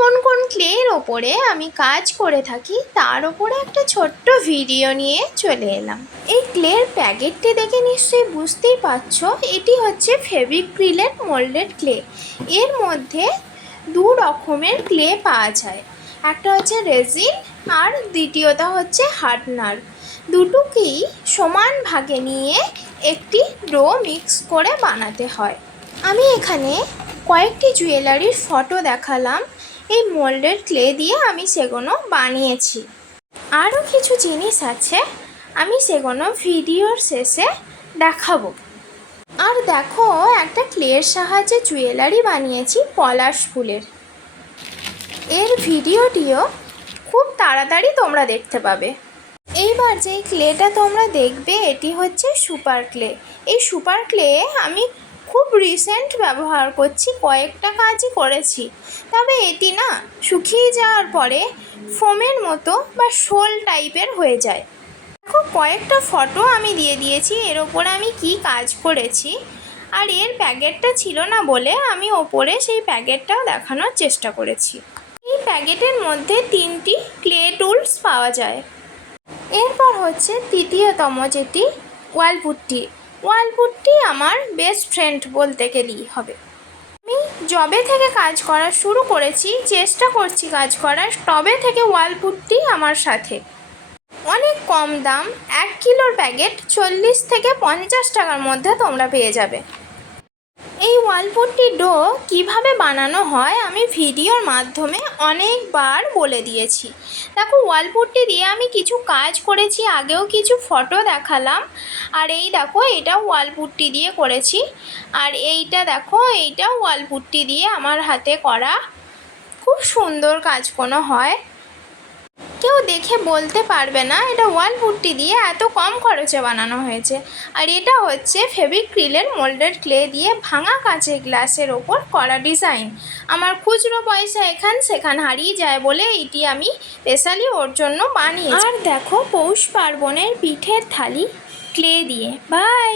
কোন কোন ক্লের ওপরে আমি কাজ করে থাকি তার ওপরে একটা ছোট্ট ভিডিও নিয়ে চলে এলাম। এই ক্লের প্যাকেটটি দেখে নিশ্চয়ই বুঝতেই পারছো এটি হচ্ছে ফেভিক্রিলের মোল্ডেড ক্লে। এর মধ্যে দু রকমের ক্লে পাওয়া যায়, একটা হচ্ছে রেজিন আর দ্বিতীয়টা হচ্ছে হার্ডনার। দুটোকেই সমান ভাগে নিয়ে একটি ডো মিক্স করে বানাতে হয়। আমি এখানে কয়েকটি জুয়েলারির ফটো দেখালাম, এই মোল্ডেড ক্লে দিয়ে আমি সেগুলো বানিয়েছি। আরও কিছু জিনিস আছে, আমি সেগুলো ভিডিওর শেষে দেখাবো। আর দেখো, একটা ক্লের সাহায্যে জুয়েলারি বানিয়েছি পলাশ ফুলের। এর ভিডিওটিও খুব তাড়াতাড়ি তোমরা দেখতে পাবে। এইবার যে ক্লেটা তোমরা দেখবে এটি হচ্ছে সুপার ক্লে। এই সুপার ক্লে আমি খুব রিসেন্ট ব্যবহার করছি, কয়েকটা কাজই করেছি, তবে এটি না শুকিয়ে যাওয়ার পরে ফোমের মতো বা শোল টাইপের হয়ে যায়। দেখো, কয়েকটা ফটো আমি দিয়ে দিয়েছি এর ওপরে আমি কি কাজ করেছি। আর এর প্যাকেটটা ছিল না বলে আমি ওপরে সেই প্যাকেটটাও দেখানোর চেষ্টা করেছি। এই প্যাকেটের মধ্যে 3টি ক্লে টুলস পাওয়া যায়। এরপর হচ্ছে তৃতীয়তম যেটি ওয়ালপুট্টি। ওয়ালপুট্টি আমার বেস্ট ফ্রেন্ড বলতে গেলেই হবে। আমি যবে থেকে কাজ করা শুরু করেছি, চেষ্টা করছি কাজ করার, তবে থেকে ওয়ালপুট্টি আমার সাথে। অনেক কম দাম, 1 কিলোর প্যাকেট 40 থেকে 50 টাকার মধ্যে তোমরা পেয়ে যাবে। এই ওয়ালপুট্টি ডো কিভাবে বানানো হয় আমি ভিডিওর মাধ্যমে অনেকবার বলে দিয়েছি। দেখো, ওয়ালপুট্টি দিয়ে আমি কিছু কাজ করেছি, আগেও কিছু ফটো দেখালাম। আর এই দেখো, এটা ওয়ালপুট্টি দিয়ে করেছি। আর এইটা দেখো, এইটা ওয়ালপুট্টি দিয়ে আমার হাতে করা। খুব সুন্দর কাজ কোনো হয়, কেউ দেখে বলতে পারবে না এটা ওয়ালপুট্টি দিয়ে এত কম খরচে বানানো হয়েছে। আর এটা হচ্ছে ফেভিক্রিলের মোল্ডেড ক্লে দিয়ে ভাঙা কাঁচের গ্লাসের ওপর করা ডিজাইন। আমার খুচরো পয়সা এখান সেখান হারিয়ে যায় বলে এটি আমি স্পেশালি ওর জন্য বানিয়েছি। আর দেখো, পৌষ পার্বণের পিঠের থালি ক্লে দিয়ে। বাই।